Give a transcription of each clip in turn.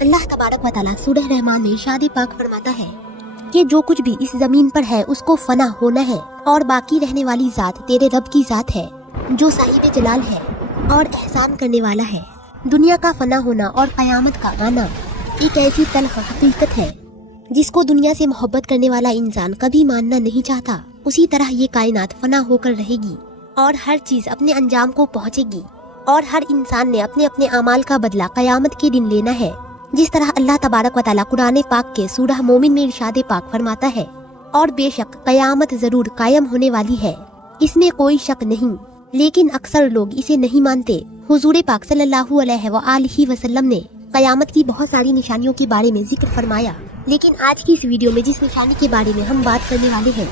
अल्लाह तबारक व तआला सूरह रहमान में इरशाद पाक फरमाता है कि जो कुछ भी इस जमीन पर है उसको फना होना है और बाकी रहने वाली जात तेरे रब की जात है जो साहिब जलाल है और एहसान करने वाला है। दुनिया का फना होना और कयामत का आना एक ऐसी तल्ख हकीकत है जिसको दुनिया से मोहब्बत करने वाला इंसान कभी मानना नहीं चाहता। उसी तरह ये कायनात फना होकर रहेगी और हर चीज अपने अंजाम को पहुँचेगी और हर इंसान ने अपने अपने अमाल का बदला कयामत के दिन लेना है। जिस तरह अल्लाह तबारक व तआला कुरान पाक के सूरह मोमिन में इरशाद पाक फरमाता है, और बेशक कयामत जरूर कायम होने वाली है, इसमें कोई शक नहीं, लेकिन अक्सर लोग इसे नहीं मानते। हुजूर पाक सल्लल्लाहु अलैहि वसल्लम ने कयामत की बहुत सारी निशानियों के बारे में जिक्र फरमाया, लेकिन आज की इस वीडियो में जिस निशानी के बारे में हम बात करने वाले हैं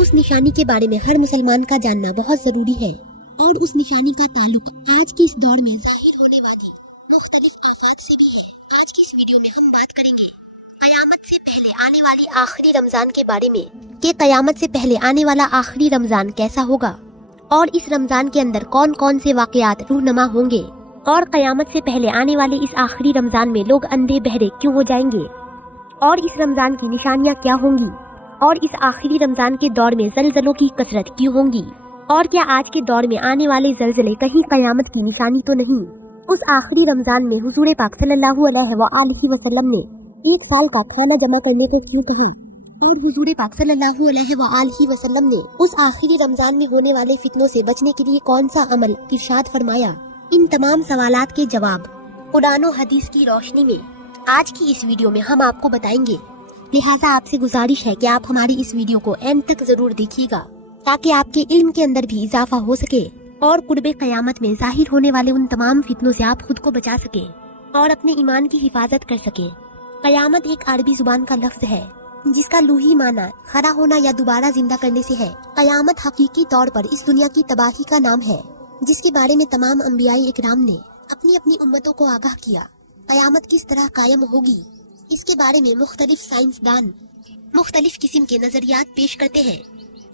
उस निशानी के बारे में हर मुसलमान का जानना बहुत जरूरी है, और उस निशानी का ताल्लुक आज के इस दौर में जाहिर होने वाली मुख्तलिफ आफात से भी है। आज की इस वीडियो में हम बात करेंगे कयामत से पहले आने वाली आखिरी रमजान के बारे में कि कयामत से पहले आने वाला आखिरी रमजान कैसा होगा और इस रमजान के अंदर कौन कौन से वाकयात रूहनुमा होंगे, और कयामत से पहले आने वाले इस आखिरी रमजान में लोग अंधे बहरे क्यों हो जाएंगे, और इस रमजान की निशानियाँ क्या होंगी, और इस आखिरी रमजान के दौर में जलजलों की कसरत क्यों होंगी, और क्या आज के दौर में आने वाले जलजले कहीं कयामत की निशानी तो नहीं। उस आखिरी रमजान में हुजूर पाक सल्लल्लाहु अलैहि वसल्लम ने 1 साल का खाना जमा करने को क्यों कहा, और हुजूर पाक सल्लल्लाहु अलैहि वसल्लम ने उस आखिरी रमजान में होने वाले फितनों से बचने के लिए कौन सा अमल इरशाद फरमाया। इन तमाम सवालात के जवाब कुरान और हदीस की रोशनी में आज की इस वीडियो में हम आपको बताएंगे। लिहाजा आपसे गुजारिश है कि आप हमारी इस वीडियो को एंड तक जरूर देखिएगा ताकि आपके इल्म के अंदर भी इजाफा हो सके और कुर्बे कयामत में जाहिर होने वाले उन तमाम फितनों से आप खुद को बचा सके और अपने ईमान की हिफाजत कर सके। कयामत एक अरबी जुबान का लफ्ज है जिसका लूही माना खड़ा होना या दोबारा जिंदा करने से है। कयामत हकीकी तौर पर इस दुनिया की तबाही का नाम है जिसके बारे में तमाम अंबियाए इकराम ने अपनी अपनी उम्मतों को आगाह किया। कयामत किस तरह कायम होगी इसके बारे में मुख्तलिफ साइंसदान मुख्तलिफ किस्म के नजरियात पेश करते हैं।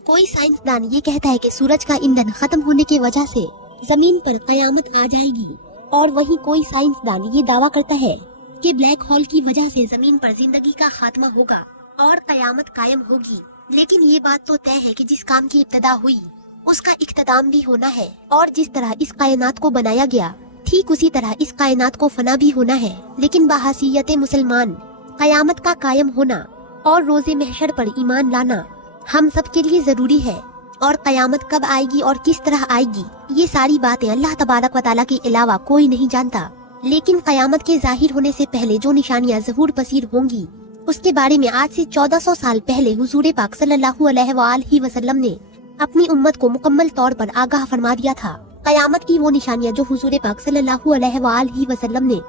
कोई साइंसदान ये कहता है कि सूरज का ईंधन खत्म होने की वजह से जमीन पर कयामत आ जाएगी, और वहीं कोई साइंसदान ये दावा करता है कि ब्लैक होल की वजह से जमीन पर जिंदगी का खात्मा होगा और कयामत कायम होगी। लेकिन ये बात तो तय है कि जिस काम की इब्तिदा हुई उसका इख्तिताम भी होना है, और जिस तरह इस कायनात को बनाया गया ठीक उसी तरह इस कायनात को फना भी होना है। लेकिन बहसीयत मुसलमान कयामत का कायम होना और रोजे महशर पर ईमान लाना हम सब के लिए जरूरी है, और कयामत कब आएगी और किस तरह आएगी ये सारी बातें अल्लाह तबारक व तआला के अलावा कोई नहीं जानता। लेकिन कयामत के जाहिर होने से पहले जो निशानियां ज़हूर पसीर होंगी उसके बारे में आज से 1400 साल पहले हुजूर पाक सल्लल्लाहु अलैहि वसल्लम ने अपनी उम्मत को मुकम्मल तौर पर आगाह फरमा दिया था। कयामत की वो निशानियां जो हुजूर पाक सल्लल्लाहु अलैहि वसल्लम ने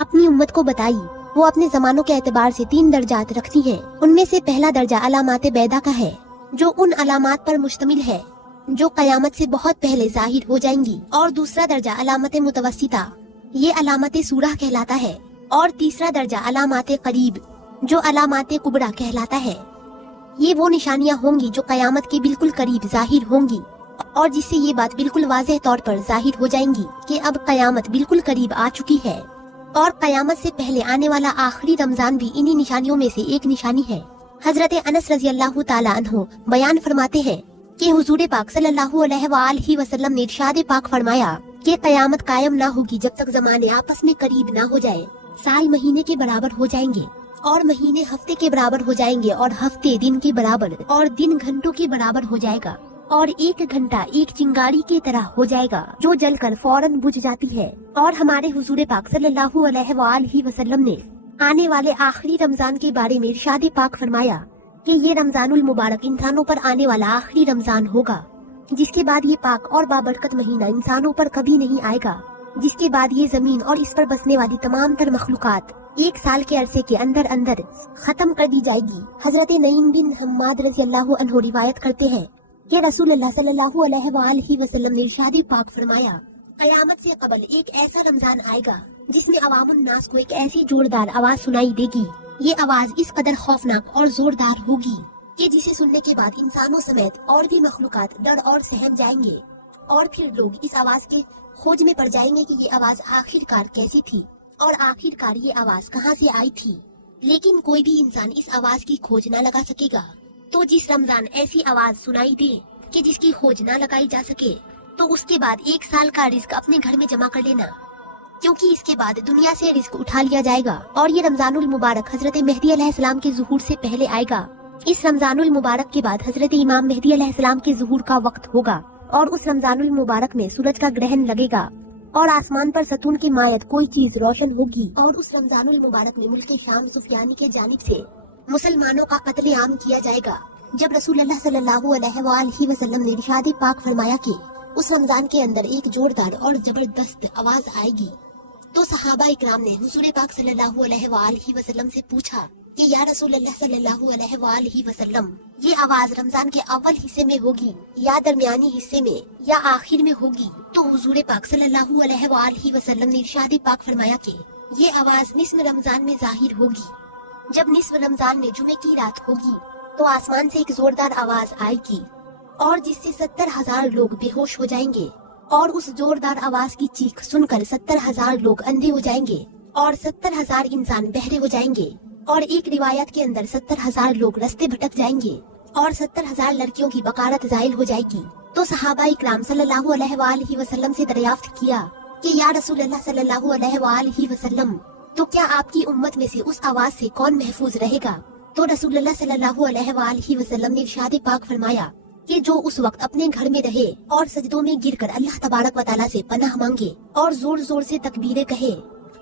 अपनी उम्मत को बताई वो अपने जमानों के एतबार से 3 दर्जात रखती हैं। उनमें से पहला दर्जा अलामात बैदा का है जो उन अलामात पर मुश्तमिल है जो कयामत से बहुत पहले जाहिर हो जाएंगी, और दूसरा दर्जा अलामत मुतवस्सिता ये अलामत सूरह कहलाता है, और तीसरा दर्जा अलामात करीब जो अलामात कुबरा कहलाता है। ये वो निशानियां होंगी जो कयामत के बिल्कुल करीब जाहिर होंगी और जिससे ये बात बिल्कुल वाज़ेह तौर पर जाहिर हो जाएंगी कि अब कयामत बिल्कुल करीब आ चुकी है। और कयामत से पहले आने वाला आखिरी रमजान भी इन्हीं निशानियों में से एक निशानी है। हजरत अनस रज़ी अल्लाह ताला अन्हु बयान फरमाते हैं कि हुजूर पाक सल्लल्लाहु अलैहि वसल्लम ने इरशाद पाक फरमाया कि कयामत कायम ना होगी जब तक जमाने आपस में करीब ना हो जाए। साल महीने के बराबर हो जाएंगे और महीने हफ्ते के बराबर हो जाएंगे और हफ्ते दिन के बराबर और दिन घंटों के बराबर हो जाएगा, और 1 घंटा एक चिंगारी की तरह हो जाएगा जो जलकर फौरन बुझ जाती है। और हमारे हुजूर पाक सल्लल्लाहु अलैहि वसल्लम ने आने वाले आखिरी रमजान के बारे में इरशाद पाक फरमाया कि ये रमजानुल मुबारक इंसानों पर आने वाला आखिरी रमजान होगा, जिसके बाद ये पाक और बाबरकत महीना इंसानों पर कभी नहीं आएगा, जिसके बाद ये जमीन और इस पर बसने वाली तमाम तर मखलूकात 1 साल के अरसे के अंदर अंदर खत्म कर दी जाएगी। हजरत नईम बिन हम्माद रज़ी अल्लाह अन्हु रिवायत करते हैं कि रसूलुल्लाह सल्लल्लाहु अलैहि वसल्लम ने इरशाद पाक फरमाया कयामत से कबल एक ऐसा रमजान आएगा जिसमें अवामुन नास को एक ऐसी जोरदार आवाज सुनाई देगी। ये आवाज इस कदर खौफनाक और जोरदार होगी कि जिसे सुनने के बाद इंसानों समेत और भी मखलूकात डर और सहम जाएंगे, और फिर लोग इस आवाज के खोज में पड़ जाएंगे कि ये आवाज आखिरकार कैसी थी और आखिरकार ये आवाज कहाँ से आई थी। लेकिन कोई भी इंसान इस आवाज की खोज न लगा सकेगा। तो जिस रमजान ऐसी आवाज सुनाई दे कि जिसकी खोज न लगाई जा सके, तो उसके बाद 1 साल का रिस्क अपने घर में जमा कर लेना, क्योंकि इसके बाद दुनिया से रिस्क उठा लिया जाएगा। और ये रमजानुल मुबारक हजरत मेहदी अलैहिस्सलाम के ज़ुहूर से पहले आएगा। इस रमजानुल मुबारक के बाद हजरत इमाम मेहदी अलैहिस्सलाम के ज़ुहूर का वक्त होगा और उस रमजानुल मुबारक में सूरज का ग्रहण लगेगा और आसमान पर सतून की मायत कोई चीज रोशन होगी। और उस रमजानुल मुबारक में मुल्क शाम सुफियानी के जानिब से मुसलमानों का कत्लेआम किया जाएगा। जब रसूलुल्लाह सल्लल्लाहु अलैहि वसल्लम ने इरशाद पाक फरमाया कि उस रमजान के अंदर एक जोरदार और जबरदस्त आवाज आएगी, तो सहाबा इकराम ने हुजूर पाक सल्लल्लाहु अलैहि वसल्लम से पूछा कि या रसूलुल्लाह सल्लल्लाहु अलैहि वसल्लम, ये आवाज रमजान के अव्वल हिस्से में होगी या दरमियानी हिस्से में या आखिर में होगी? तो हुजूर पाक सल्लल्लाहु अलैहि वसल्लम ने इरशाद पाक फरमाया कि ये आवाज निस्फ रमजान में जाहिर होगी। जब निस्फ रमजान में जुमे की रात होगी तो आसमान से एक जोरदार आवाज आएगी और जिससे 70,000 लोग बेहोश हो जाएंगे और उस जोरदार आवाज की चीख सुनकर 70,000 लोग अंधे हो जाएंगे और 70,000 इंसान बहरे हो जाएंगे और एक रिवायत के अंदर 70,000 लोग रास्ते भटक जाएंगे और 70,000 लड़कियों की बकारत जायल हो जाएगी। तो सहाबा इकराम सल्लल्लाहु अलैहि वसल्लम से दरियाफ्त किया कि या रसूलुल्लाह सल्लल्लाहु अलैहि वसल्लम, तो क्या आपकी उम्मत में से उस आवाज से कौन महफूज रहेगा? तो रसूलुल्लाह सल्लल्लाहु अलैहि वसल्लम ने इरशाद पाक फरमाया कि जो उस वक्त अपने घर में रहे और सजदों में गिरकर अल्लाह तबारक व तआला से पनाह मांगे और जोर जोर से तकबीरें कहे।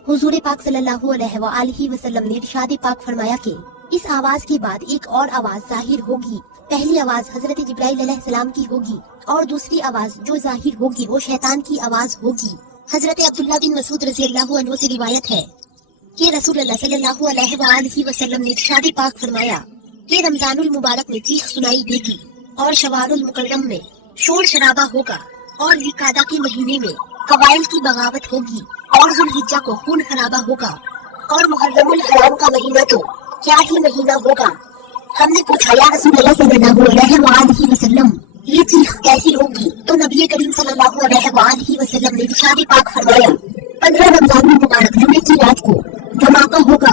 हुजूर पाक सल्लल्लाहु अलैहि वसल्लम ने इरशाद पाक फरमाया कि इस आवाज के बाद एक और आवाज जाहिर होगी। पहली आवाज हजरत जिब्राइल अलैहिस्सलाम की होगी और दूसरी आवाज जो जाहिर होगी वो शैतान की आवाज होगी। हजरत अब्दुल्लाह बिन मसूद रज़ियल्लाहु अन्हु से रिवायत है कि रसूलुल्लाह सल्लल्लाहु अलैहि वसल्लम ने इरशाद पाक फरमाया कि रमजानुल मुबारक में चीख सुनाई देगी और शवारुल मुकर्रम में शोर शराबा होगा और ज़िकादा के महीने में कबाइल की बगावत होगी और जुल्हिज्जा को खून खराबा होगा और मुहर्रमुल हराम का महीना तो क्या ही महीना होगा। हमने पूछा या रसूलुल्लाह सल्लल्लाहु अलैहि वसल्लम, ये चीख कैसी होगी? तो नबी करीम सल्लल्लाहु अलैहि वसल्लम ने इरशाद पाक फरमाया 15 रमजान मुबारक जुमे की रात को धमाका होगा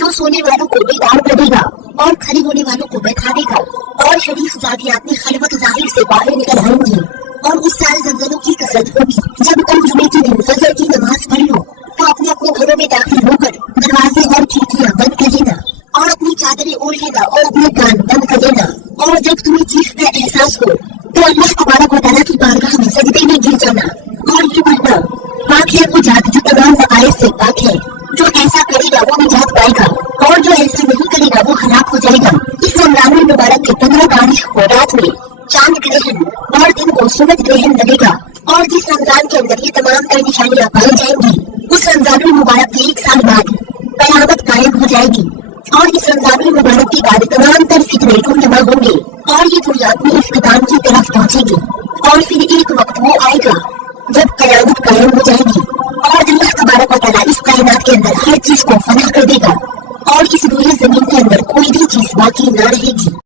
जो सोने वालों को बेदार करेगा और खड़े होने वालों को बैठा देगा और शरीफ जातियां अपनी खलवत जाहिर से बाहर निकल आएंगी और उस साल जल्जलों की कसरत होगी। जब तुम जुमे के दिन फजर की नमाज पढ़ लो तो अपने अपने घरों में दाखिल होकर दरवाजे और खिड़कियां बंद कर लेना और अपनी चादरें ओढ़ लेना और अपने कान बंद कर लेना। और जब तुम्हें चीख का एहसास हो तो अल्लाह तबारक व तआला की बारगाह में सजदे में गिर जाना और ये पढ़ना, पाक है वो जात जो तमाम नकायत से पाक है, जो ऐसा करेगा वो निजात पाएगा और जो ऐसा नहीं करेगा वो हलाक हो जाएगा। इस रमजानुल मुबारक के 15 तारीख को रात में चांद ग्रहण और दिन को सूरज ग्रहण लगेगा और जिस रमजान के अंदर ये तमाम तर निशानियां पाई जाएंगी, उस रमजानुल मुबारक के 1 साल बाद कयामत कायम हो जाएगी और इस रमजानुल मुबारक के बाद तमाम तर फितने जमा होंगे और ये दुनिया अपने इख्तिताम की तरफ पहुंचेगी और फिर एक वक्त वो आएगा जब कयामत कायम हो जाएगी।